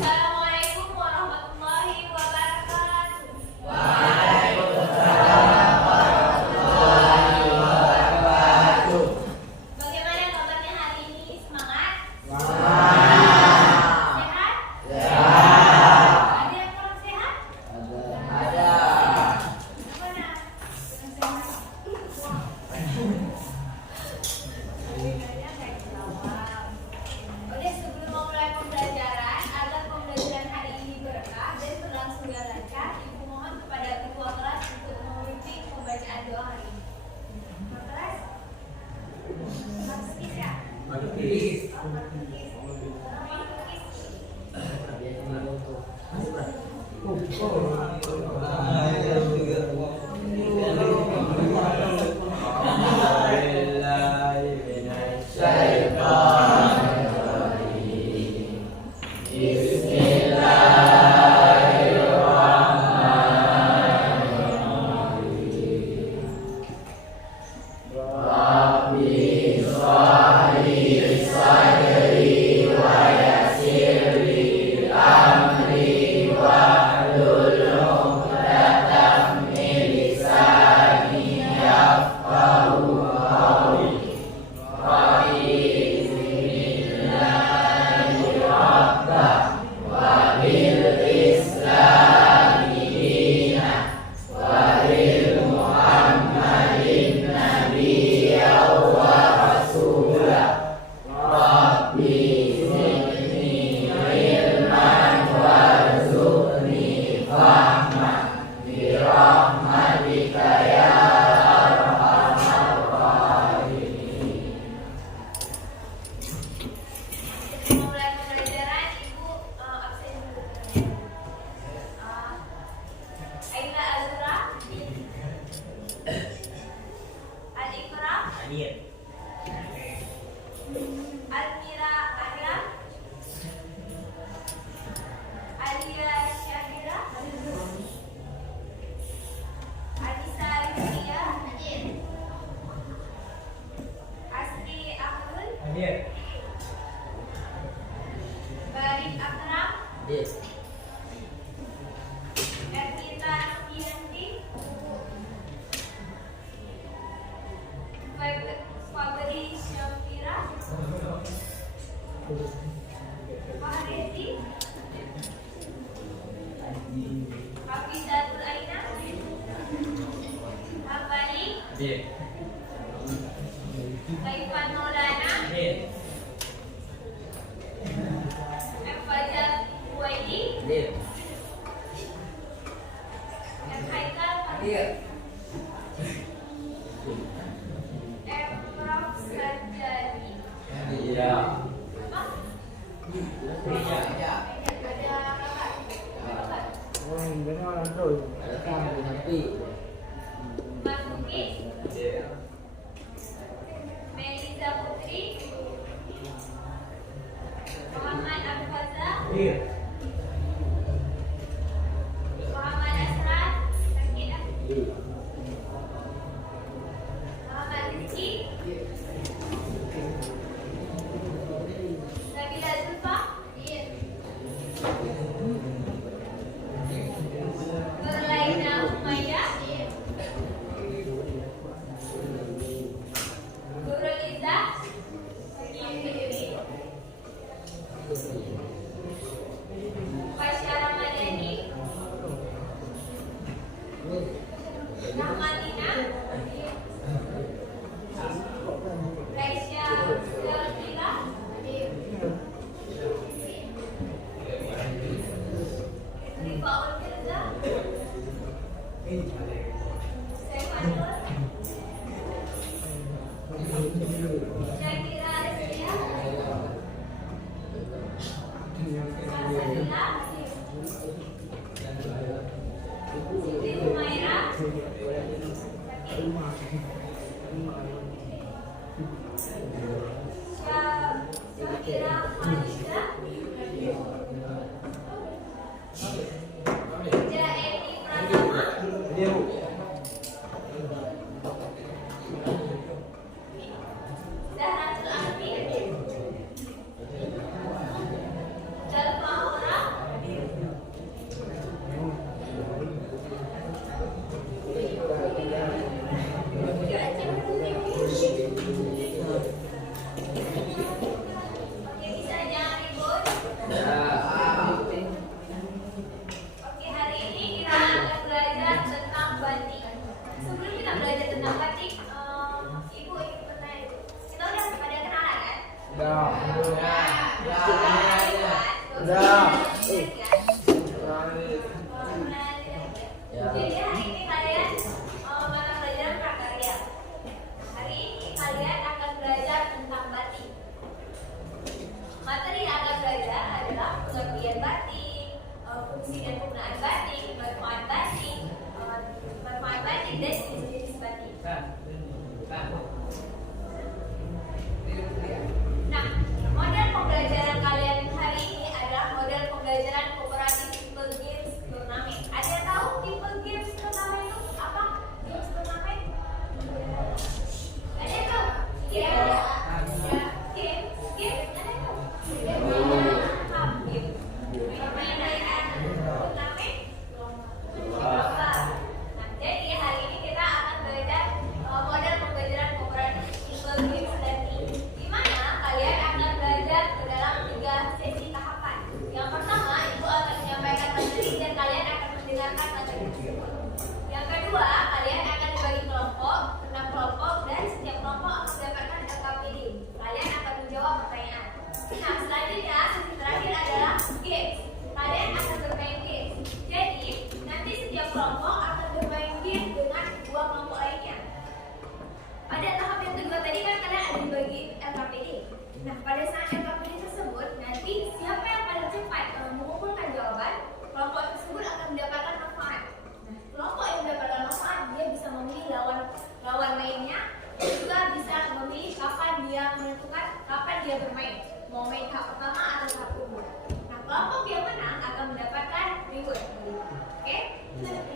Assalamualaikum warahmatullahi wabarakatuh. Bagaimana kabarnya hari ini? Semangat? Sehat? Ada yang kurang sehat? Mana? Kurang sehat? Oke, sebelum memulai pembelajaran, agar pembelajaran hari ini berkah dan berlangsung dengan lancar, Ibu mohon kepada ketua kelas untuk memimpin pembacaan doa hari ini. Ketua kelas? Pak Kis ya? Oh, Pak Kis. Memulai pembelajaran, Ibu absen dulu. Aina Azura, Al-Iqra, Almira Arya, Alia Syahira, Anissa Rizkia, Asri Abdul, Barik Akram, Ermita Yanti, Fabri Syafira, Fahrezi, Hafizatul Aina, Hambali, Taifan Maulana, M. Fajal Huwaidi, M. Haikal Fadil, M. Prof. Sajadi. Apa? Ada kakak? Masuki, Melisa Putri, Muhammad Al-Faza, Muhammad Asrat, Muhammad Rizki, Nabila Zulfa, Nurlaina Umayyah, Nurul Izzah, Fasya Ramadhani, Rahmatina, Raisya Zalfila, Rifaul Firza, Saifanur, Syakira Rizkia, Marcelina, Siti Humaira, Syakira Khalida, Jaeni Pratama, Zahratul Arfi, Jalma Hora, Oke, hari ini kita akan belajar tentang batik. Sebelum kita belajar tentang batik, Ibu ingin bertanya dulu. Kita udah pada kenalan kan? Udah. Jadi hari ini kalian mata pelajaran prakarya. Hari ini kalian akan belajar tentang batik. Materi yang akan belajar adalah pengertian batik, fungsi dan penggunaan batik, manfaat batik dan jenis batik. Nah, model pembelajaran kalian hari ini adalah model pembelajaran kooperatif tipe games turnamen. Ada yang tahu tipe games turnamen itu apa? Games turnamen? Ada yang tahu? Ya. Games, ada yang tahu? Turnamen? Lomba. Nah, jadi hari ini kita akan belajar model pembelajaran kooperatif tipe games dan di mana kalian akan belajar ke dalam 3 sesi tahapan. Yang pertama, Ibu akan menyampaikan materi dan kalian akan mendengarkan materi tersebut. Yang kedua, kalian akan dibagi kelompok, 6 kelompok dan setiap kelompok akan mendapatkan LKPD. Kalian akan menjawab pertanyaan. Nah, selanjutnya sesi terakhir adalah games. Kalian akan bermain games. Jadi, nanti setiap kelompok akan bermain game dengan 2 kelompok lainnya. Pada tahap yang kedua tadi kan kalian ada dibagi LKPD. Nah, pada saat LKPD tersebut, nanti siapa yang paling cepat mengumpulkan jawaban, kelompok tersebut akan mendapatkan manfaat. Nah, kelompok yang mendapatkan manfaat, dia bisa memilih lawan mainnya, dan juga bisa memilih kapan dia menentukan kapan dia bermain, mau main tahap pertama atau tahap kedua. Nah, kelompok yang menang akan mendapatkan reward. Oke?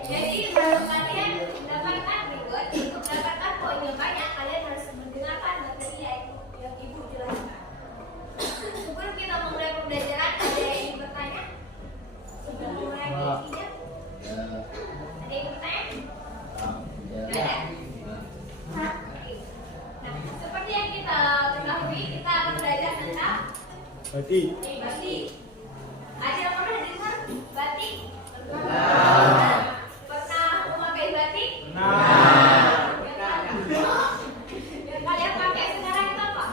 Jadi kalau kalian mendapatkan reward, untuk mendapatkan poin yang banyak, kalian harus mendengarkan materi yang Ibu jelaskan. Sebelum kita memulai pembelajaran, ada yang ingin bertanya? Sebelum mulai isinya, ada yang bertanya? Nggak ada? Oke. Nah, seperti yang kita ketahui, kita akan belajar tentang Batik. batik. Ada yang pernah dengar batik? Pernah memakai batik? Yang kalian pakai sekarang itu apa?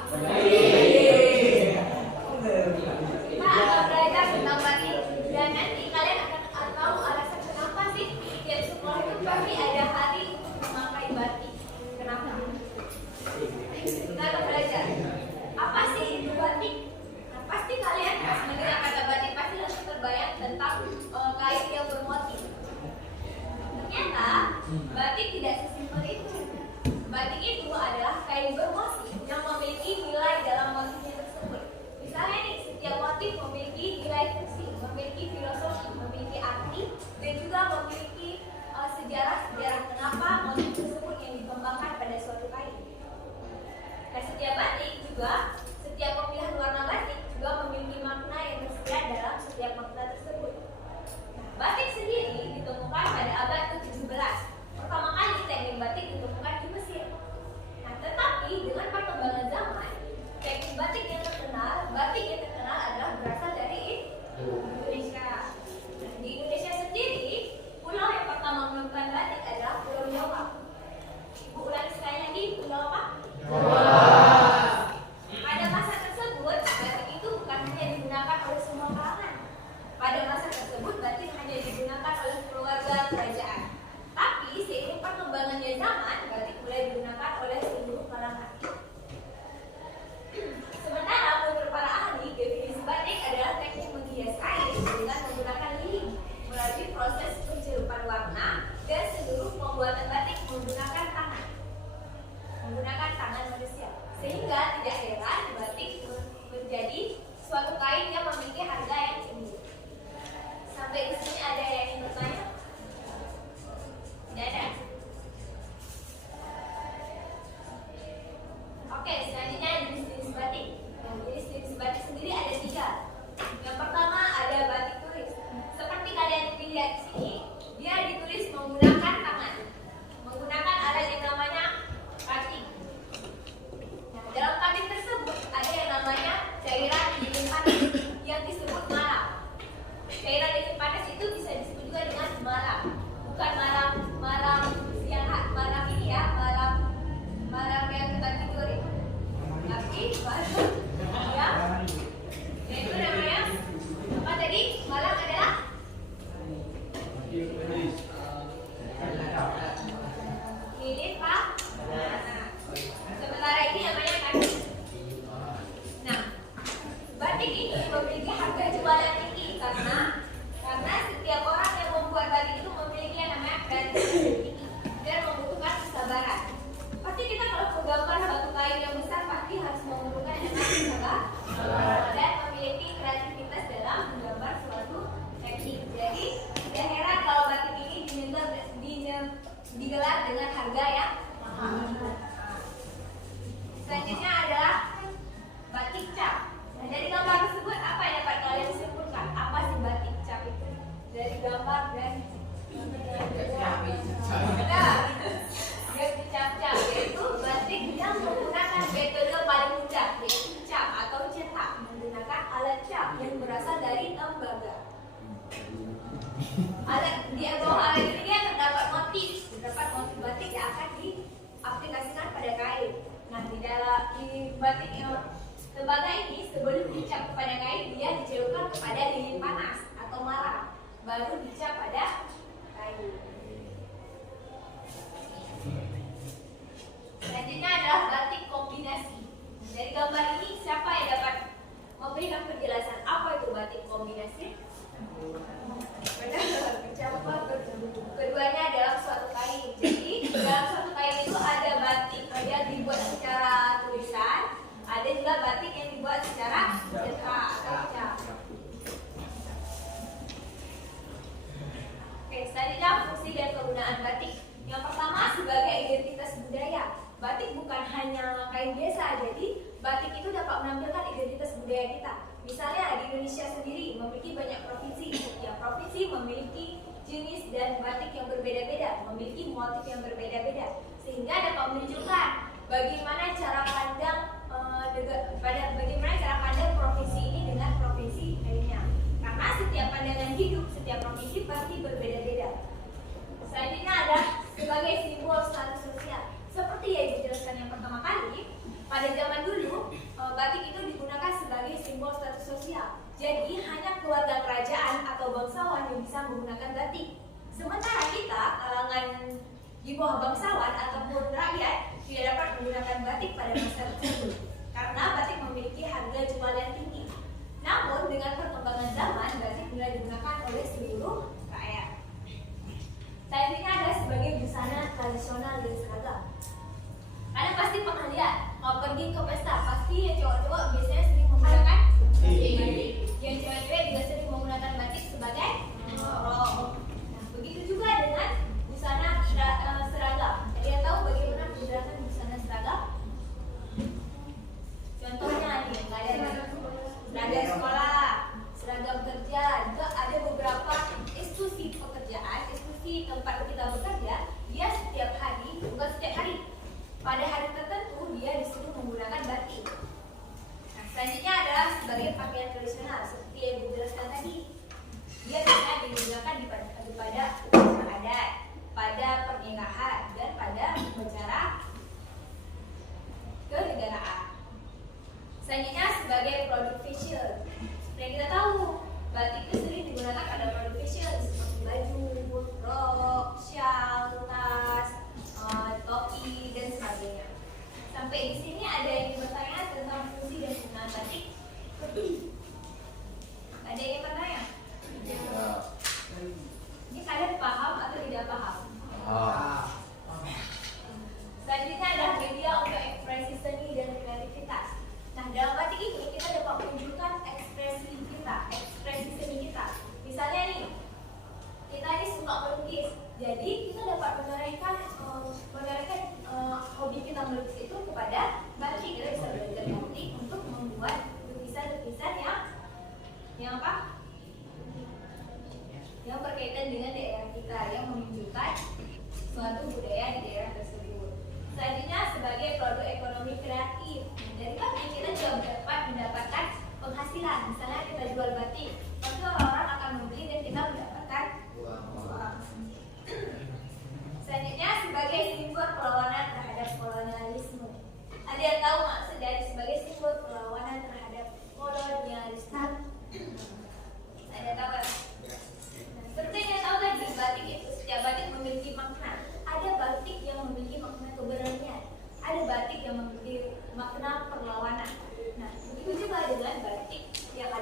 Kita akan belajar tentang batik dan nanti kalian akan tahu alasan kenapa sih tiap sekolah itu pasti ada hari untuk memakai batik. Kenapa? Kita akan belajar apa sih itu batik. Nah, pasti kalian pas mendengar kata batik pasti langsung terbayang tentang kain yang bermotif. Ternyata batik tidak sesimpel itu. Batik itu adalah kain bermotif yang memiliki nilai dalam motifnya tersebut. Misalnya nih, setiap motif memiliki nilai fungsi, memiliki filosofi, memiliki arti, dan juga memiliki sejarah kenapa motif tersebut yang dikembangkan pada suatu kain. Nah, setiap batik juga, setiap pemilihan warna batik juga memiliki makna yang tersedia dalam setiap makna tersebut. Nah, batik sendiri ditemukan pada abad ke-17. Pertama kali teknik batik ditemukan di Mesir. Nah, tetapi dengan perkembangan zaman, teknik batik yang terkenal adalah berasal dari Indonesia. Nah, di Indonesia sendiri, pulau yang pertama menemukan batik adalah Pulau Jawa. Ibu ulangi sekali lagi, pulau apa? Jawa. Pada baru dicat pada kayu. Selanjutnya adalah batik kombinasi. Dari gambar ini siapa yang dapat memberikan penjelasan apa itu batik kombinasi? Benar, keduanya dalam suatu kain. Jadi dalam suatu kain itu ada batik yang dibuat secara tulisan, ada juga batik yang dibuat secara cetak atau cap. Oke, selanjutnya fungsi dan kegunaan batik. Yang pertama sebagai identitas budaya. Batik bukan hanya kain biasa, jadi batik itu dapat menampilkan identitas budaya kita. Misalnya di Indonesia sendiri memiliki banyak provinsi. Setiap provinsi memiliki jenis dan batik yang berbeda-beda, memiliki motif yang berbeda-beda, sehingga dapat menunjukkan bagaimana cara pandang bagaimana cara pandang provinsi ini dengan provinsi lainnya. Karena setiap pandangan hidup, setiap provinsi pasti berbeda-beda. Selanjutnya ada sebagai simbol status sosial. Seperti yang dijelaskan yang pertama kali, pada zaman dulu batik itu digunakan sebagai simbol status sosial. Jadi hanya keluarga kerajaan atau bangsawan yang bisa menggunakan batik. Sementara kita, kalangan di bawah bangsawan ataupun rakyat, tidak dapat menggunakan batik pada masa tersebut karena batik memiliki harga jual yang tinggi. Namun dengan perkembangan zaman, batik mulai digunakan oleh seluruh rakyat. Selanjutnya ada sebagai busana tradisional dan seragam. Kalian pasti pernah lihat, kalau pergi ke pesta, pasti yang cowok-cowok biasanya sering menggunakan batik. Yang cewek-cewek juga sering menggunakan batik sebagai rok. Nah, begitu juga dengan busana seragam. Kalian tahu bagaimana penjelasan busana seragam? Contohnya nih, kalian seragam sekolah, seragam kerja, juga ada beberapa institusi pekerjaan, institusi tempat kita bekerja, dia setiap hari, bukan setiap hari, pada hari tertentu dia disuruh menggunakan batik. Nah, selanjutnya adalah sebagai pakaian tradisional seperti yang dijelaskan tadi. Dia biasanya digunakan pada upacara adat, pada pernikahan, dan pada upacara kenegaraan. Selanjutnya sebagai produk fashion. Seperti yang kita tahu, batik itu sering digunakan pada produk fashion seperti baju, rok, shawl, tas, topi, dan sebagainya. Sampai di sini ada yang bertanya tentang fungsi dan penggunaan batik. Ada yang bertanya? Ya. Ini kalian paham atau tidak paham? Selanjutnya adalah media untuk ekspresi seni dan kreativitas. Nah, dalam batik ini kita dapat menunjukkan ekspresi kita, ekspresi seni kita. Misalnya nih, kita ini suka melukis, jadi kita dapat menorehkan hobi kita melukis itu kepada batik. Kita bisa belajar batik untuk membuat lukisan-lukisan yang apa? Yang berkaitan dengan daerah kita, yang menunjukkan suatu budaya di daerah tersebut. Selanjutnya sebagai produk ekonomi kreatif. Dari batik kita juga dapat mendapatkan penghasilan. Misalnya kita jual batik, pasti orang-orang akan membeli dan kita mendapatkan uang. Selanjutnya sebagai simbol perlawanan terhadap kolonialisme. Ada yang tahu maksud dari sebagai simbol perlawanan terhadap kolonialisme? Ada tahu kan? Seperti yang tahu tadi, batik itu setiap batik memiliki makna. Ada batik yang memiliki makna keberanian, ada batik yang memiliki makna perlawanan. Nah, begitu juga dengan batik yang ada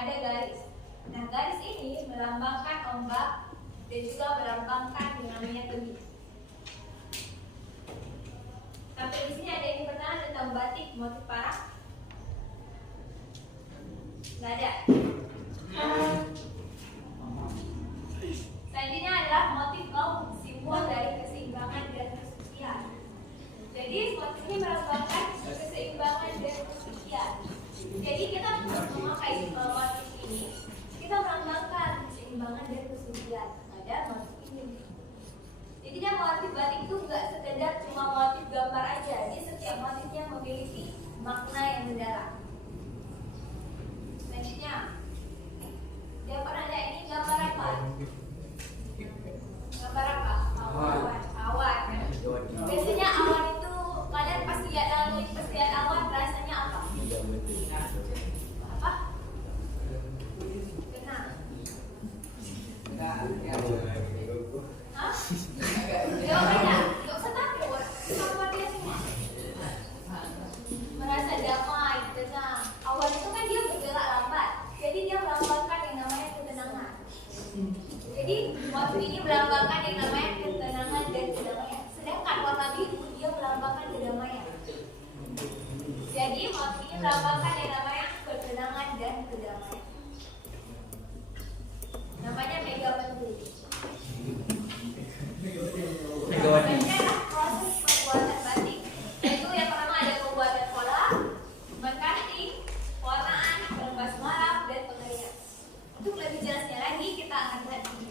ada garis. Nah, garis ini melambangkan ombak dan juga melambangkan yang namanya tebing. Sampai di sini ada yang pertama tentang batik motif parang? Nggak ada. Selanjutnya adalah motif kaum, simbol dari keseimbangan dan kesucian. Jadi motif ini melambangkan keseimbangan dan kesucian. Jadi kita memakai motif ini, kita melambangkan keseimbangan dan kesucian pada motif ini. Jadi motif batik itu nggak sekedar cuma motif gambar aja. Jadi setiap motifnya memiliki makna yang mendalam. Selanjutnya, dia pernah lihat ini gambar apa? Gambar apa? Awan. Awan. Biasanya awan itu kalian pas lihat langit, pas lihat awan rasanya apa? Apa? Tenang. Hah? Jawabannya, nggak usah takut. Sama dia semua. Merasa damai, tenang. Awan itu kan dia bergerak lambat, jadi dia melambangkan yang namanya ketenangan. Jadi motif ini melambangkan yang namanya ketenangan dan kedamaian. Sedangkan warna biru dia melambangkan kedamaian. Jadi motif ini melambangkan yang namanya ketenangan dan kedamaian. Namanya Megawati. Selanjutnya adalah proses pembuatan batik. Yaitu yang pertama ada pembuatan pola, mengcutting, warnaan, pelembas marah, dan pengeringan. Untuk lebih jelasnya lagi kita akan lihat video.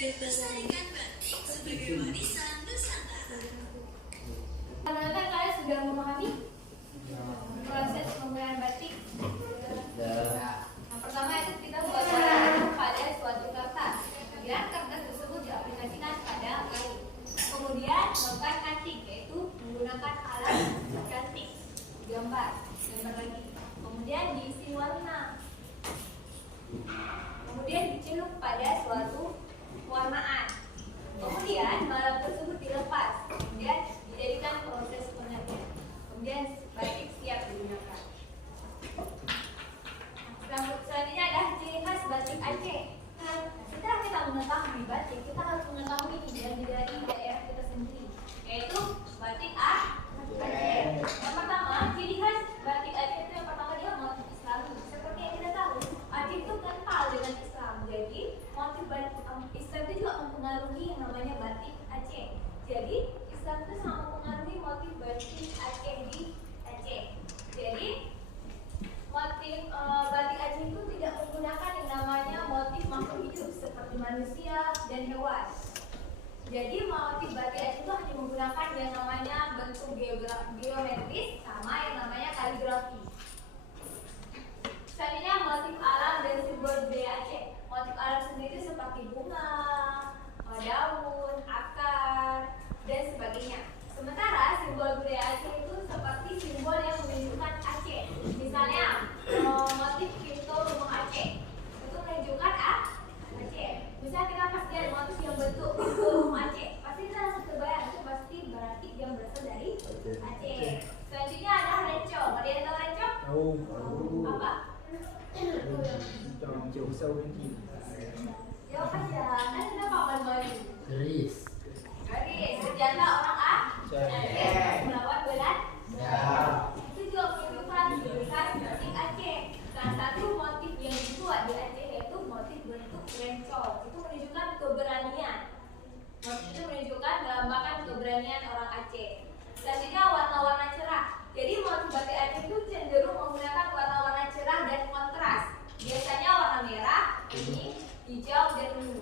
Lestarikan batik sebagai warisan Nusantara. Teman-teman, kalian sudah memahami proses pembuatan batik? Nah, pertama itu kita buat warna pada suatu kertas. Kemudian kertas tersebut diaplikasikan pada kain. Kemudian melakukan cutting, yaitu menggunakan alat cutting, gambar lagi. Kemudian diisi warna. Kemudian dicelup pada suatu warnaan. Kemudian malam tersebut dilepas. Kemudian dijadikan proses pengerjaan. Kemudian batik siap digunakan. Selanjutnya adalah ciri khas batik Aceh. Setelah kita mengetahui batik, kita harus mengetahui dari daerah kita sendiri, yaitu batik Aceh. Yang pertama Apa? Jauh sâu bên kia. Jawab aja. Kan kenapa Wan Bayu? Keris. Garis. Senjata orang Aceh melawan Belanda. Itu juga menunjukkan kebiasaan musik Aceh. Salah satu motif yang dibuat di Aceh yaitu motif bentuk rencong. Itu menunjukkan keberanian. Motif itu menunjukkan melambangkan keberanian orang Aceh. Selanjutnya warna-warna cerah. Jadi motif batik Aceh itu cenderung menggunakan warna-warna cerah dan kontras. Biasanya warna merah, kuning, hijau, dan ungu.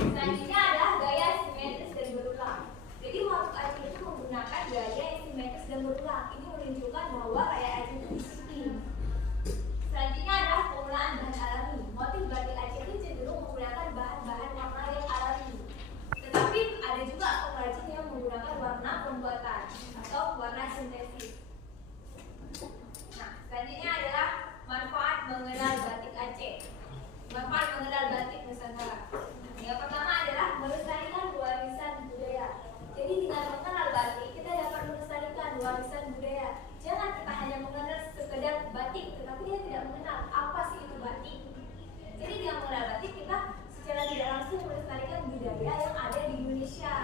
Selanjutnya adalah gaya simetris dan berulang. Jadi motif Aceh itu menggunakan gaya yang simetris dan berulang. Ini menunjukkan bahwa rakyat Aceh itu disiplin. Selanjutnya adalah penggunaan bahan alami. Motif batik Aceh itu cenderung menggunakan bahan-bahan warna yang alami. Tetapi ada juga pengrajin yang menggunakan warna pembuatan atau warna sintetis. Nah, selanjutnya adalah manfaat mengenal batik Aceh. Manfaat mengenal batik Nusantara. Yang pertama adalah melestarikan warisan budaya. Jadi dengan mengenal batik kita dapat melestarikan warisan budaya. Jangan kita hanya mengenal sekedar batik, tetapi kita tidak mengenal apa sih itu batik. Jadi dengan mengenal batik kita secara tidak langsung melestarikan budaya yang ada di Indonesia.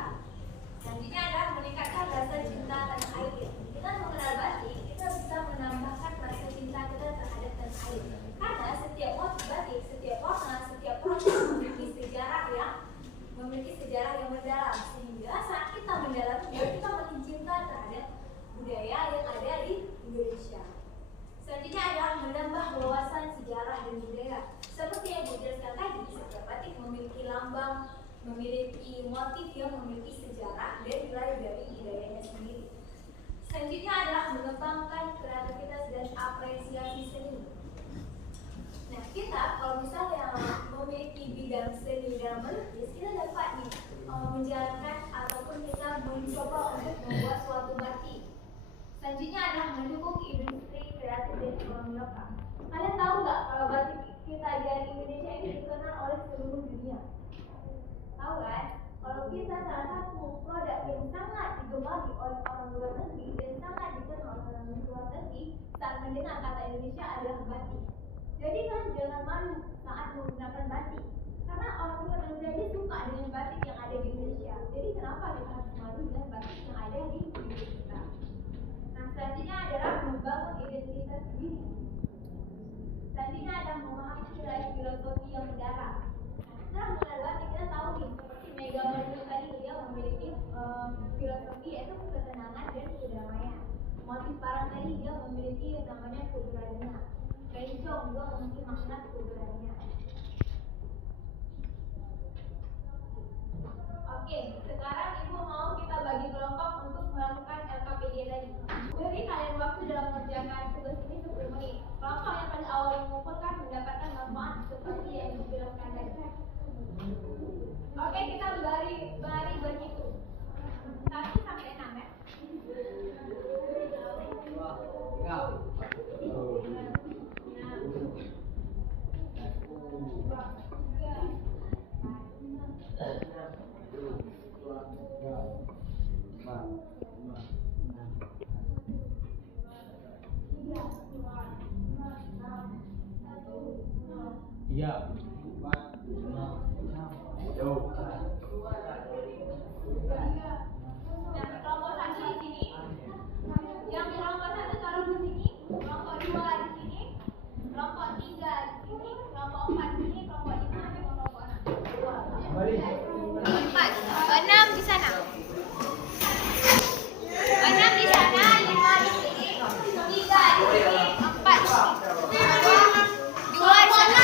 Selanjutnya adalah meningkatkan rasa cinta tanah air. Dengan mengenal batik kita bisa menambahkan rasa cinta kita terhadap tanah air. Karena setiap motif batik, setiap warna, setiap produk memiliki sejarah yang mendalam. Sehingga saat kita mendalaminya kita makin cinta terhadap budaya yang ada di Indonesia. Selanjutnya adalah menambah wawasan sejarah dan budaya. Seperti yang Bu jelaskan tadi, setiap batik memiliki lambang, memiliki motif yang memiliki sejarah dan nilai dari budayanya sendiri. Selanjutnya adalah mengembangkan kreativitas dan apresiasi seni. Nah, kita kalau misalnya memiliki bidang seni dalam melukis, kita dapat menjalankan ataupun kita mencoba untuk membuat suatu batik. Selanjutnya adalah mendukung industri kreatif dan ekonomi lokal. Kalian tahu nggak kalau batik kita dari Indonesia ini dikenal oleh seluruh dunia? Tahu kan? Kalau kita salah satu produk yang sangat digemari oleh orang luar negeri dan sangat dikenal oleh orang luar negeri saat mendengar kata Indonesia adalah batik. Jadi kan jangan malu saat menggunakan batik. Karena orang luar negeri aja suka dengan batik yang ada di Indonesia. Jadi kenapa kita harus malu dengan batik yang ada di negeri kita? Nah, selanjutnya adalah membangun identitas diri. Selanjutnya adalah memahami nilai filosofi yang mendalam. Nah, setelah mengenal batik kita tahu nih, seperti Megawati tadi dia memiliki filosofi yaitu ketenangan dan kedamaian. Motif parang tadi dia memiliki yang namanya keberanian. Rencong juga memiliki makna keberanian. Oke, sekarang Ibu mau kita bagi kelompok untuk melakukan LKPD tadi. Beri kalian waktu dalam mengerjakan tugas ini 10 menit. Kelompok yang pada awal mengumpulkan mendapatkan manfaat seperti yang dijelaskan tadi. Oke, kita bari berhitung 1 sampai 6 ya. Tiga, 4, 5, 6. Nah, kelompok 1 di sini. Yang kelompok 1 taruh di sini, kelompok 2 di sini, kelompok 3 di sini, kelompok 4 di sini, kelompok 5 dan kelompok 6. 6 di sana. 6 di sana, 5 di sini, 3 di sini, 4 di sini. 2 di sana.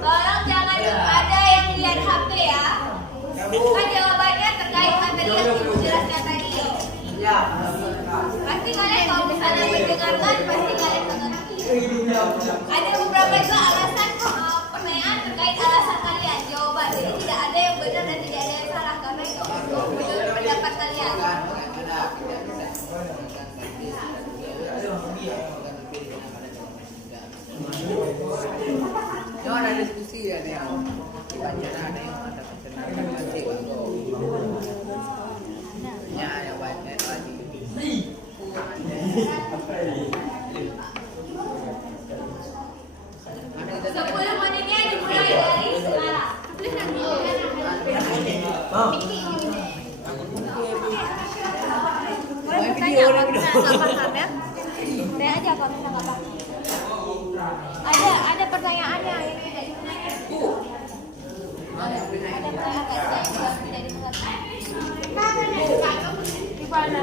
Tolong jangan ada yang lihat HP ya. Kan jawabannya terkait materi yang ibu jelaskan tadi. Pasti kalian kalau misalnya mendengarkan pasti kalian mengerti. Ada beberapa juga alasan pertanyaan terkait alasan kalian jawaban. Jadi tidak ada yang benar dan tidak ada yang salah karena itu menurut pendapat kalian. Jangan ada diskusi ya, ada yang dibaca, ada yang ada pencernaan nanti ya yang banyak lagi. 10 menitnya dimulai dari sekarang. Video Saya aja bisa kalau nggak apa. Ada pertanyaannya yang tidak dimengerti. Ada pertanyaan yang tidak dimengerti. Di mana?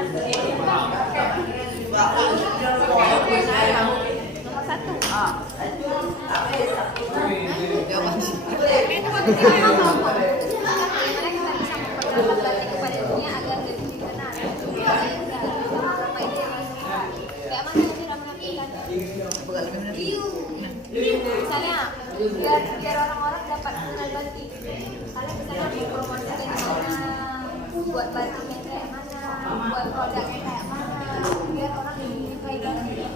Nomor 1. Misalnya biar orang-orang dapat mengenal batik. Kalian misalnya promosiin mana, buat batiknya kayak mana, buat produknya kayak mana, biar orang menyukai batik.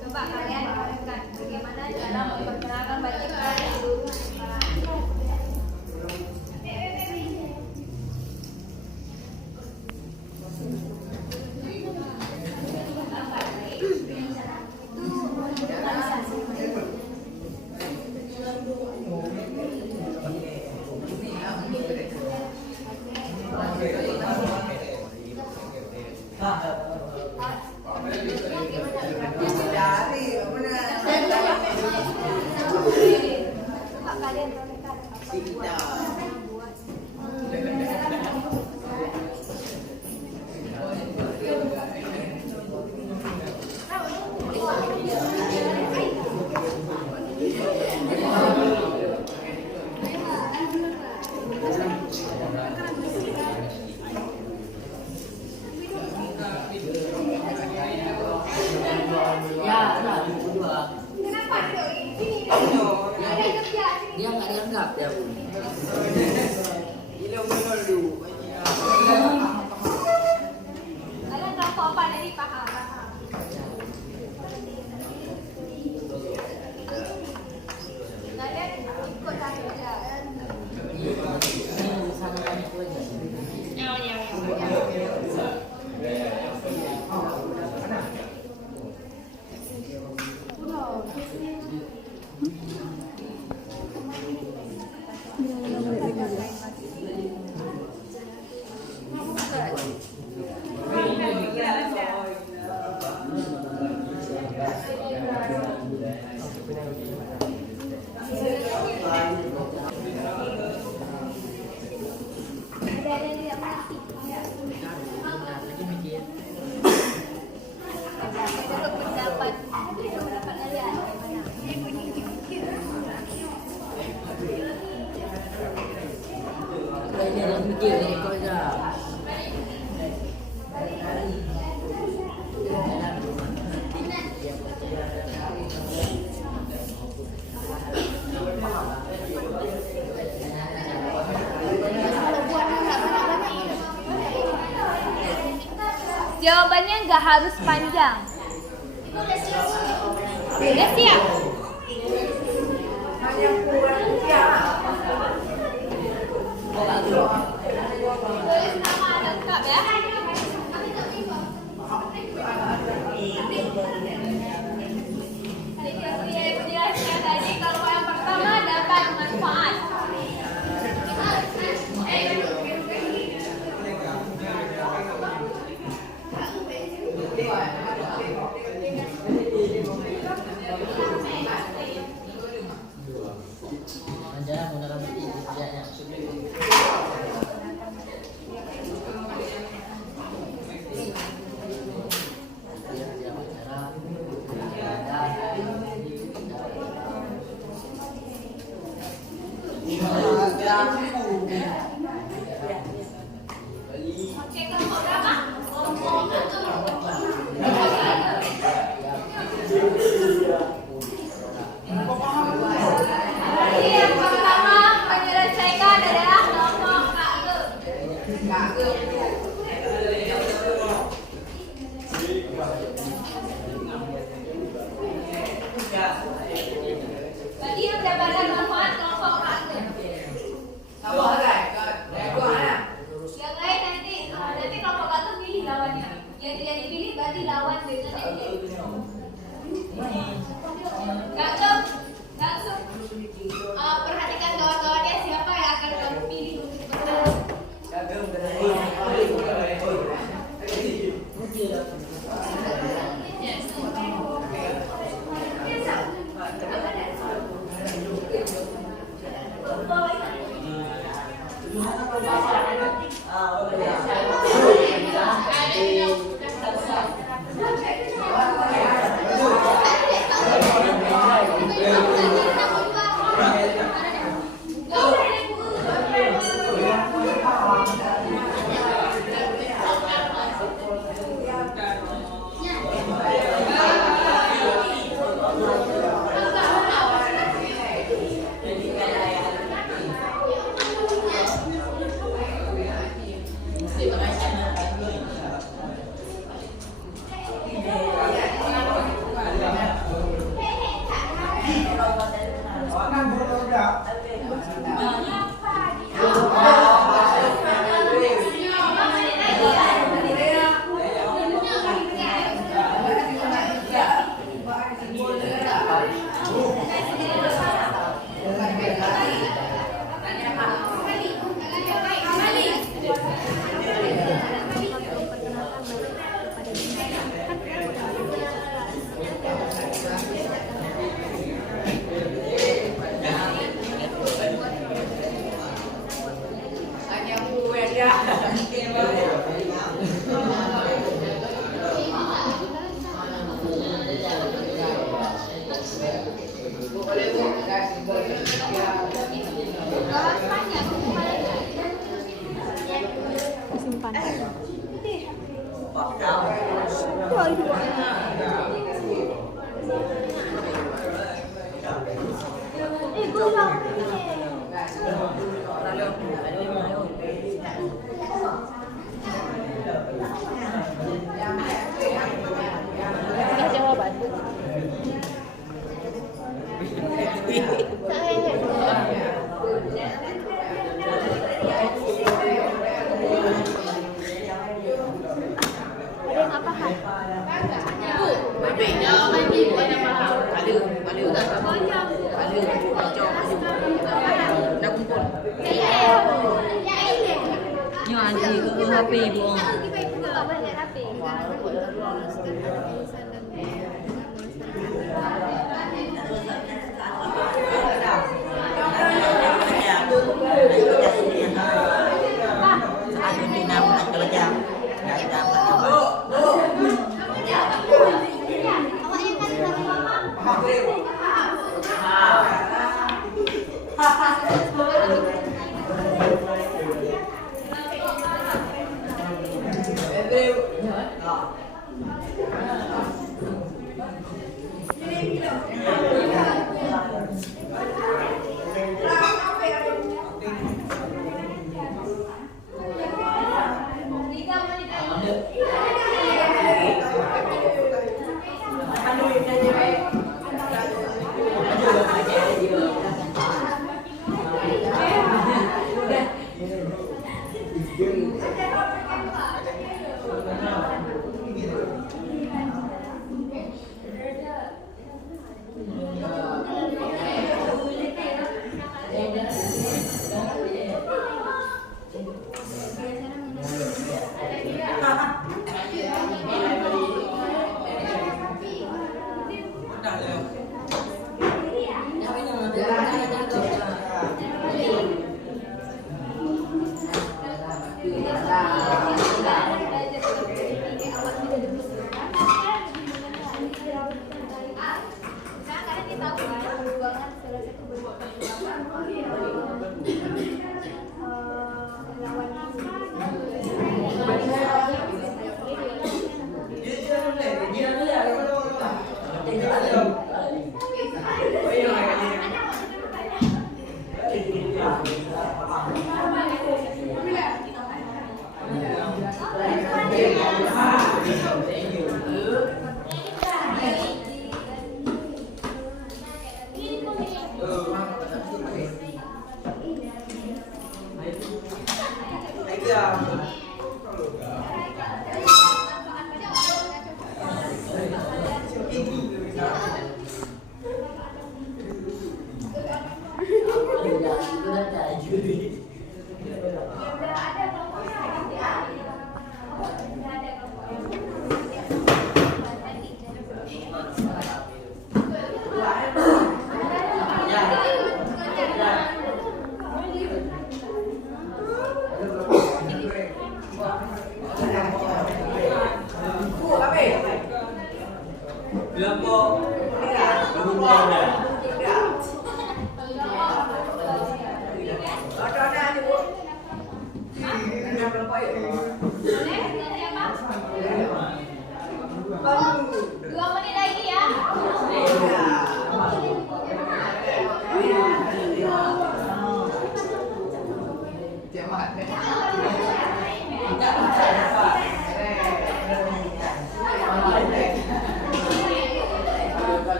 Coba kalian bayangkan bagaimana cara memperkenalkan batik. Coba kalian kenapa sini? Dia nggak dianggap ya. Kalian tahu apa dari paham? Kalian ikut saja. Jawabannya nggak harus panjang. Udah siap? Tulis nama lengkap ya. Jadi penjelasan tadi kalau yang pertama dapat manfaat. Jangan menggunakan tidaknya. Oke, kelompok berapa? Yang pertama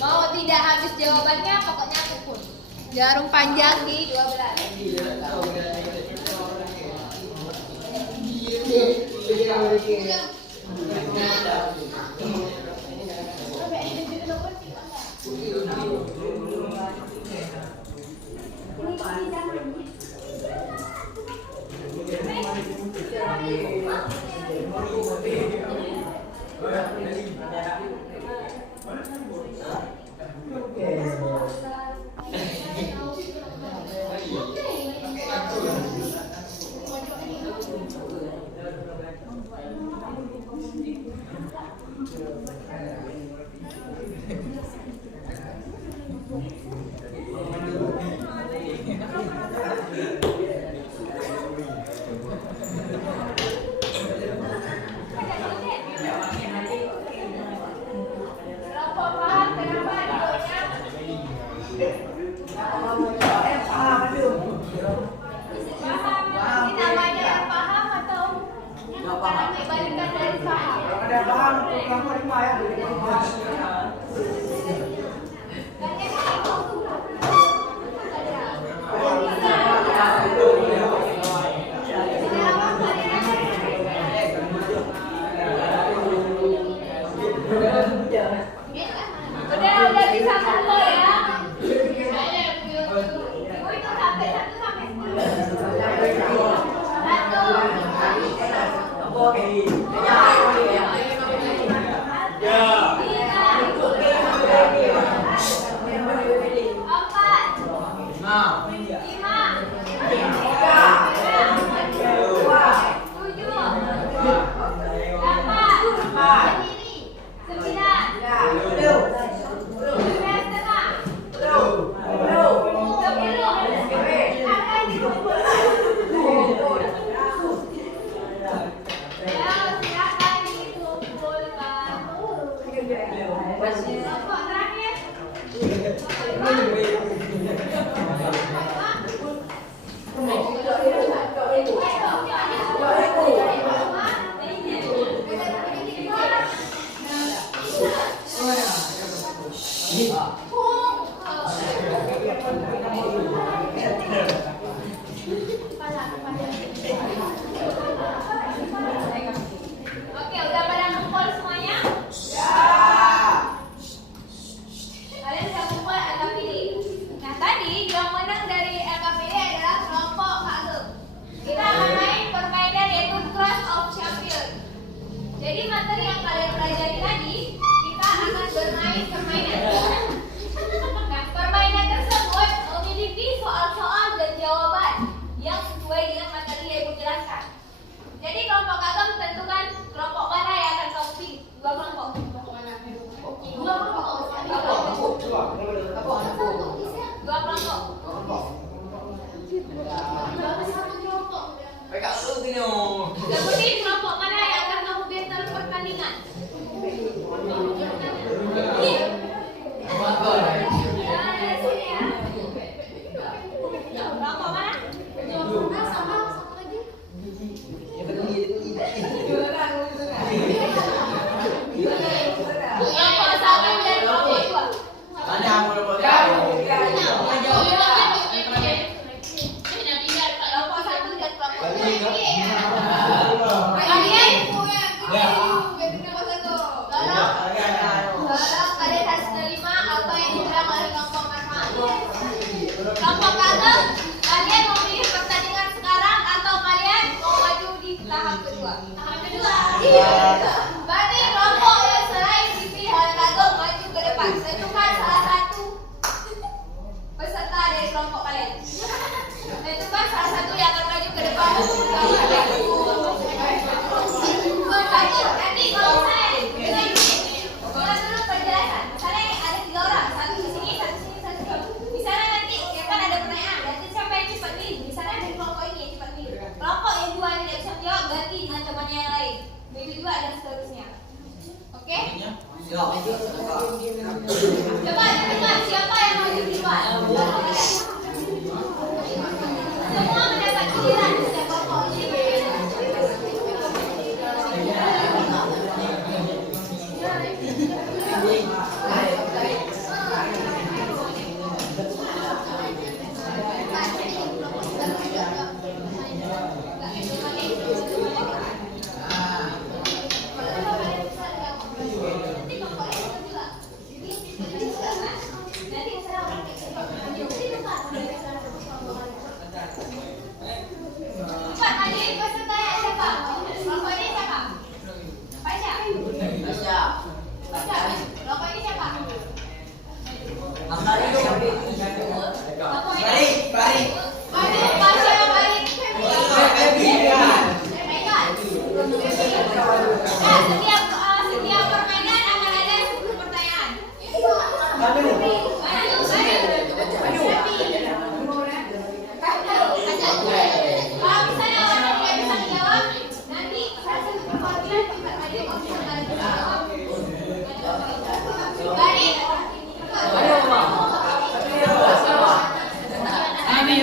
Mau tidak habis jawabannya, pokoknya aku pun. Jarum panjang di 12. Udah bisa satu ya. Ibu itu sampai 1 sampai 1.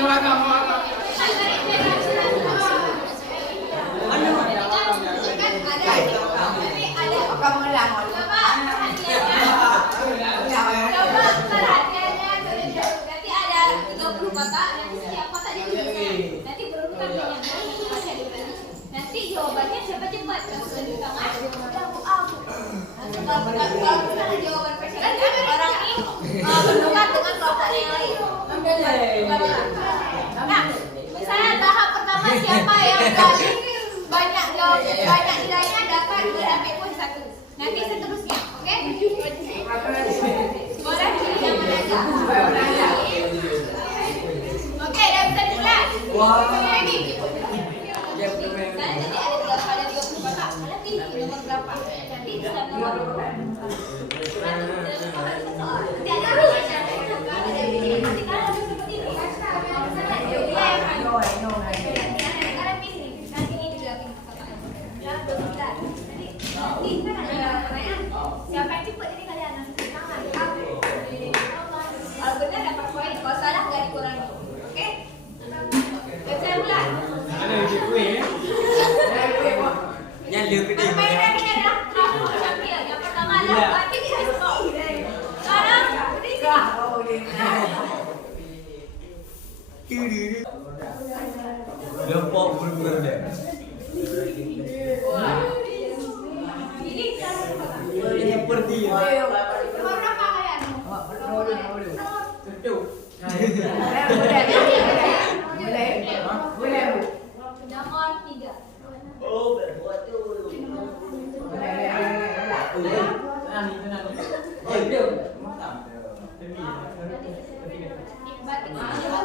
Nanti ada 30 kotak, nanti setiap kotak dituliskan. Nanti berurutan dengan nanti jawabannya siapa cepat langsung di tangan. Kalau bukan jawaban persyaratan, orang ini bertukar dengan kelompok yang lain. Nah, misalnya tahap pertama siapa yang paling banyak nilainya dapat 2 sampai poin 1. Nanti seterusnya, oke? Boleh pilih yang mana aja. Oke, dah bisa dimulai. Lagi. Nanti ada 30 kotak. Kalian pilih nomor berapa? Nanti bisa nomor berapa? Nanti ada rumusnya. Ada pilih. Nanti kalian harus seperti ini. Kalian pilih. Nanti ini juga pilih kotak. Ya, 29. Nanti kan ada pertanyaan. Siapa yang cepat ini kalian angkat tangan. Kalau benar dapat poin, kalau salah nggak dikurangi. Oke? Baca mulai. Permainannya adalah kamu Syakil. Yang pertama adalah batik disco. Sekarang berdiri. Lempok bener-bener deh. Ini cara Ini seperti ya. nomor berapa kalian? Nomor 3. Oh, berbuat tuh. Batik disco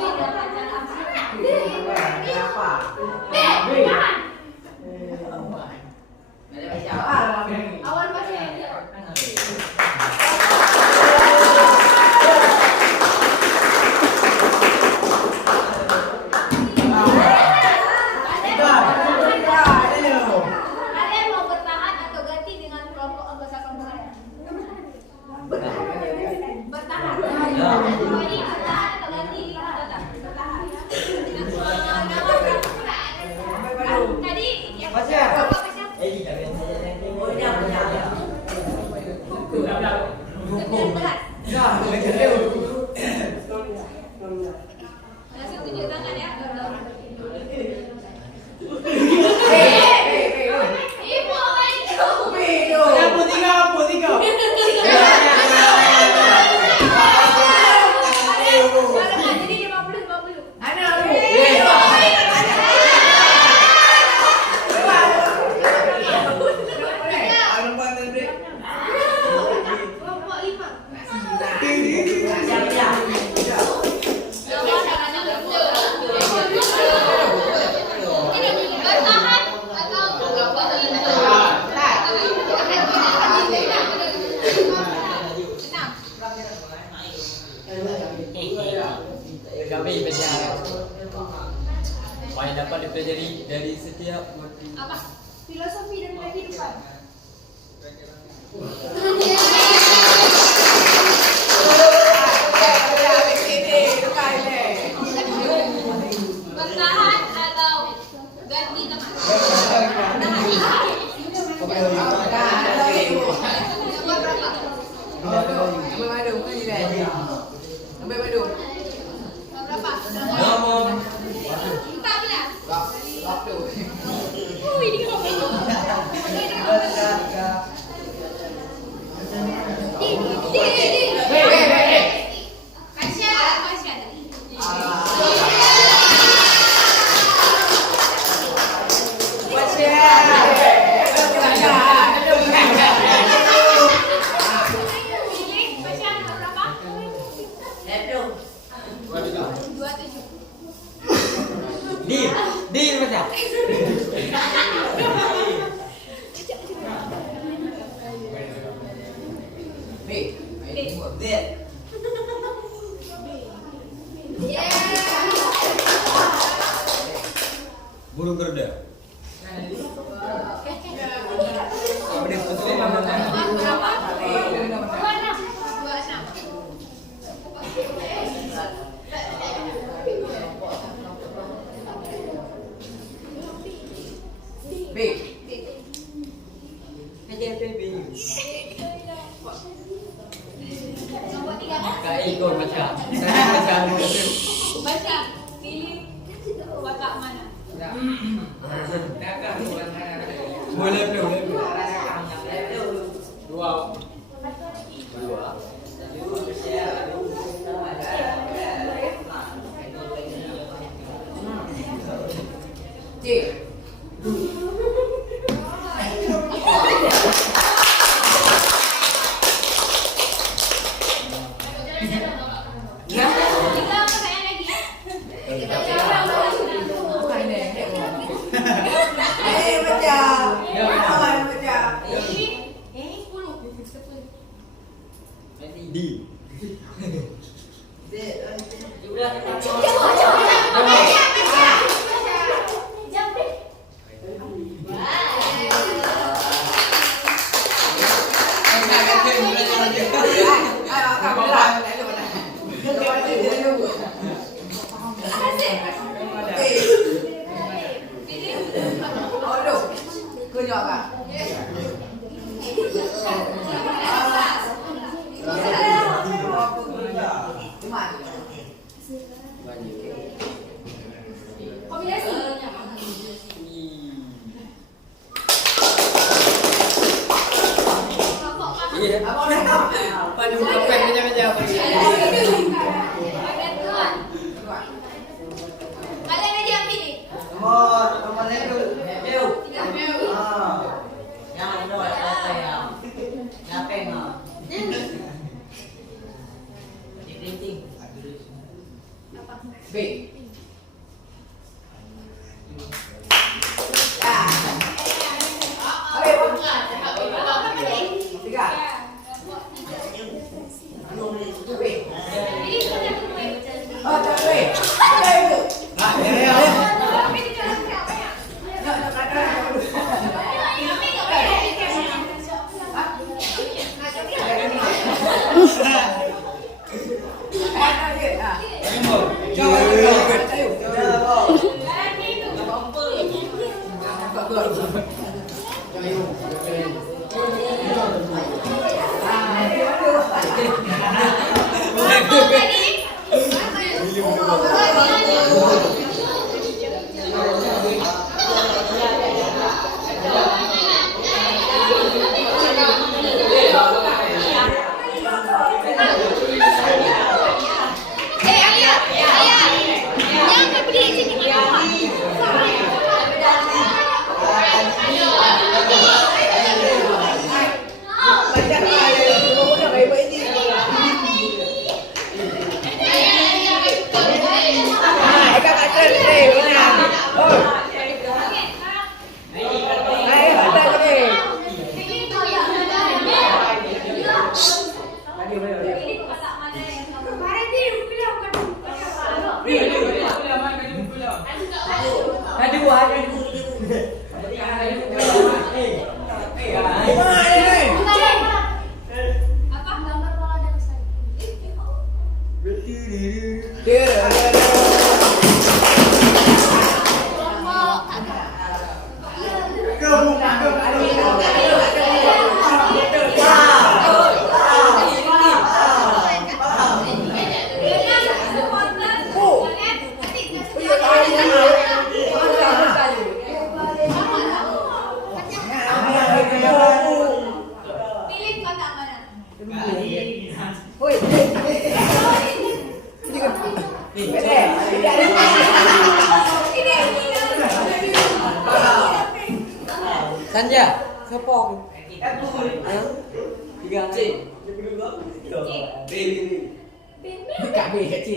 beda cara awal bahasa kalian mau bertahan atau ganti dengan kelompok anggota kampung kalian? Bertahan. Jadi bertahan atau ganti dengan anggota? Bertahan. Tadi yang langsung tunjuk tangan ya. Ibu jadi 50-50. Kelompok 5. Bertahan atau Kami belajar. Apa yang dapat dipelajari dari setiap apa? Filosofi dan kehidupan. Bertahan atau ganti teman? Nomor berapa? Nomor berapa? nomor 14. Ini di baca. Burung gerda. Iya. Padu kapan meja-meja apa ini? Kalian aja yang pilih. Nomor itu. B. Tiga. Oh, Apa gambar bola dan pilih kotak mana? Sanja, sepong. Tiga C. Kak B C.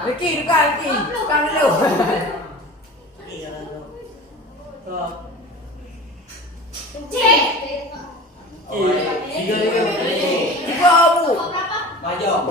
Ricky, bukan dulu. C. Tiga Bu. Majong.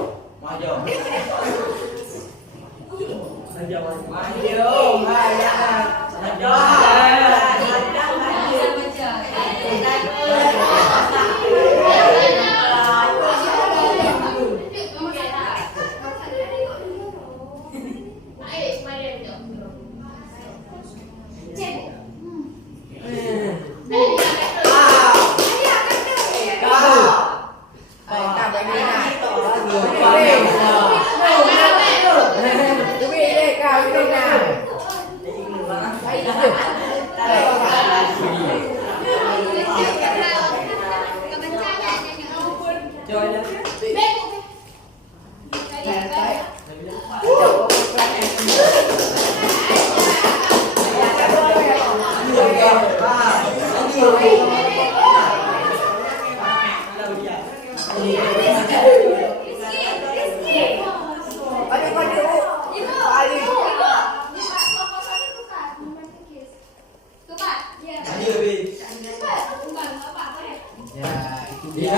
Tukar. Bukan apa ya? Ya, itu dia.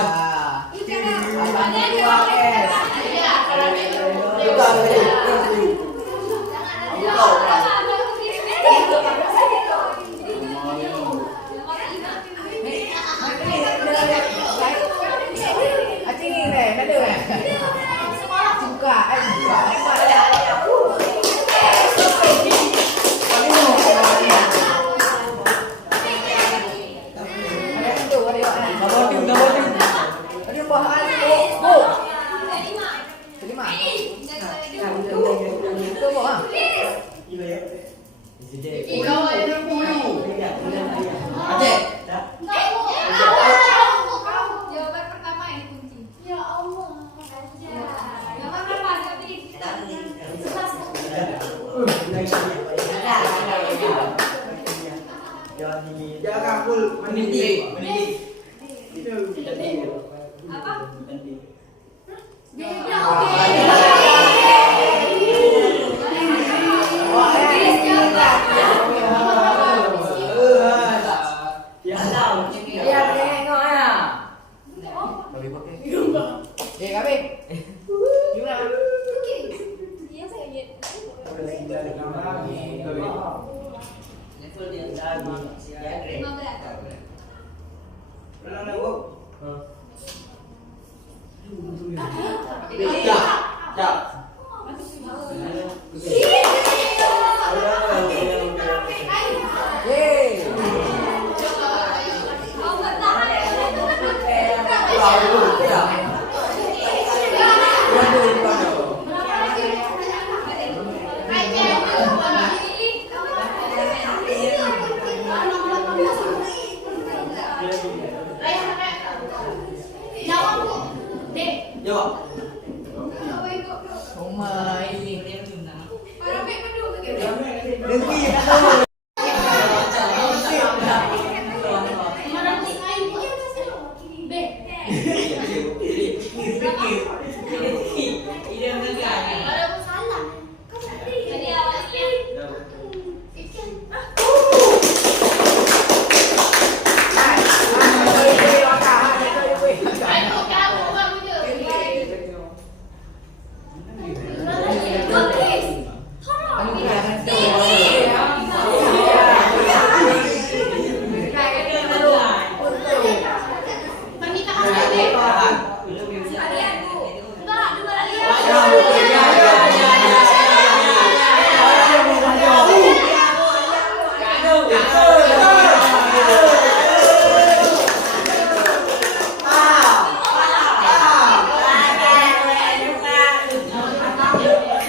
Ikan. Abang kedua, guys. Iya, kalau itu. Bukan, Acing ini nih, ada nih. Buka, buka. Ada bahan bu. Terima. Itu bu. Jawaban pertama yang kunci. Ya Allah. Jawaban apa? Jaga full meniti. Apa? Gimana? Iya saya lihat. Mau bertahan ya? Jadi awalnya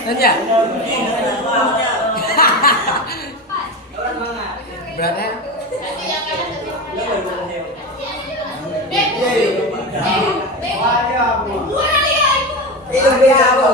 Nanya. Beratnya? Itu beda bu.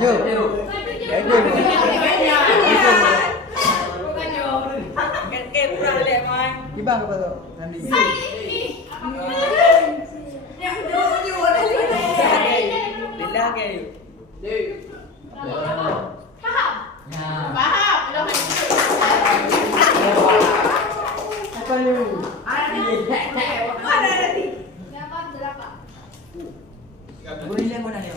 Maju. Gimana apa tuh? Nanti. Lila kayak. Apa lu? Boleh lihat mana dia?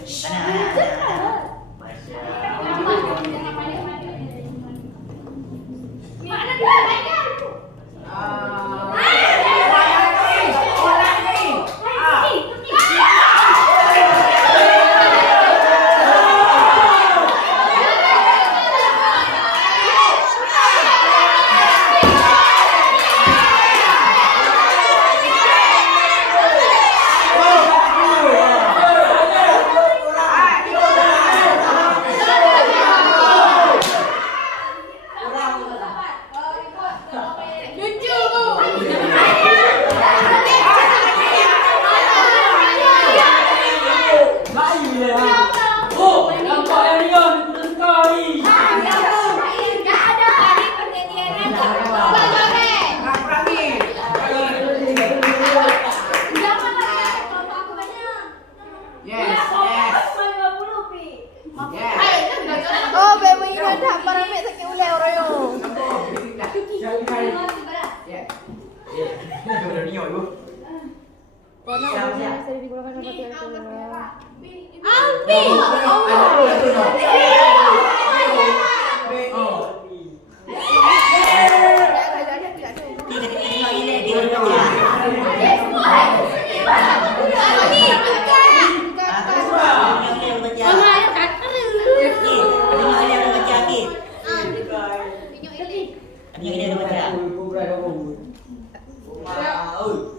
Oh, bebo ini ada para mek sakit ule orang yo.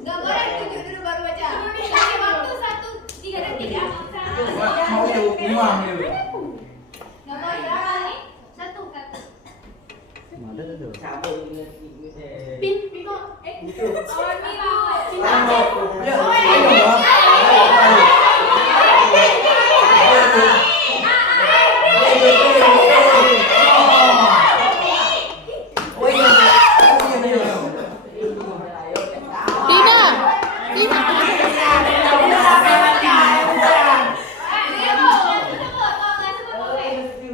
Nggak boleh, tunjuk dulu baru baca. Kasih waktu 1, 3 detik ya. Mau dia uang dia. Nggak boleh berapa nih? 1 kata. Ada tu. Pin, Piko. Awal Piko.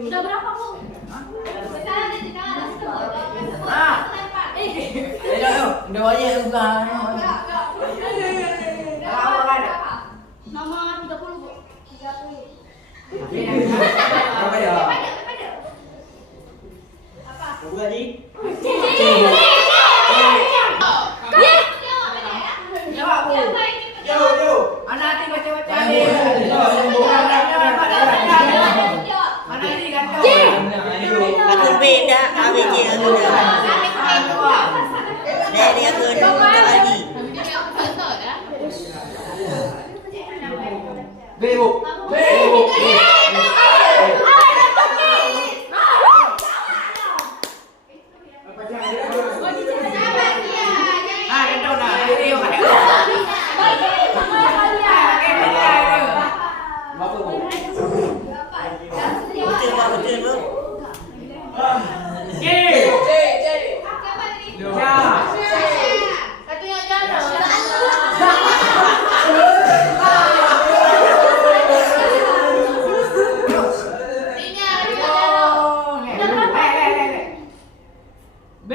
Udah berapa, Bu? Sekarang di tangan sebut. Udah banyak juga. Nomor 30, Bu. 30. Apa dia? Apa? Buka ni. Anak hati baca-baca Jawab. ni. Mana ini kan kau? Betul beda ABJ aku dah. Dari aku untuk lagi. Bebo. Bebo. Ah, kau dah. Ini yang kau. Berapa bu? Betul pak, betul bu. B.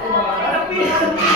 Waalaikumsalam.